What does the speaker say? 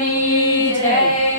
Jenny.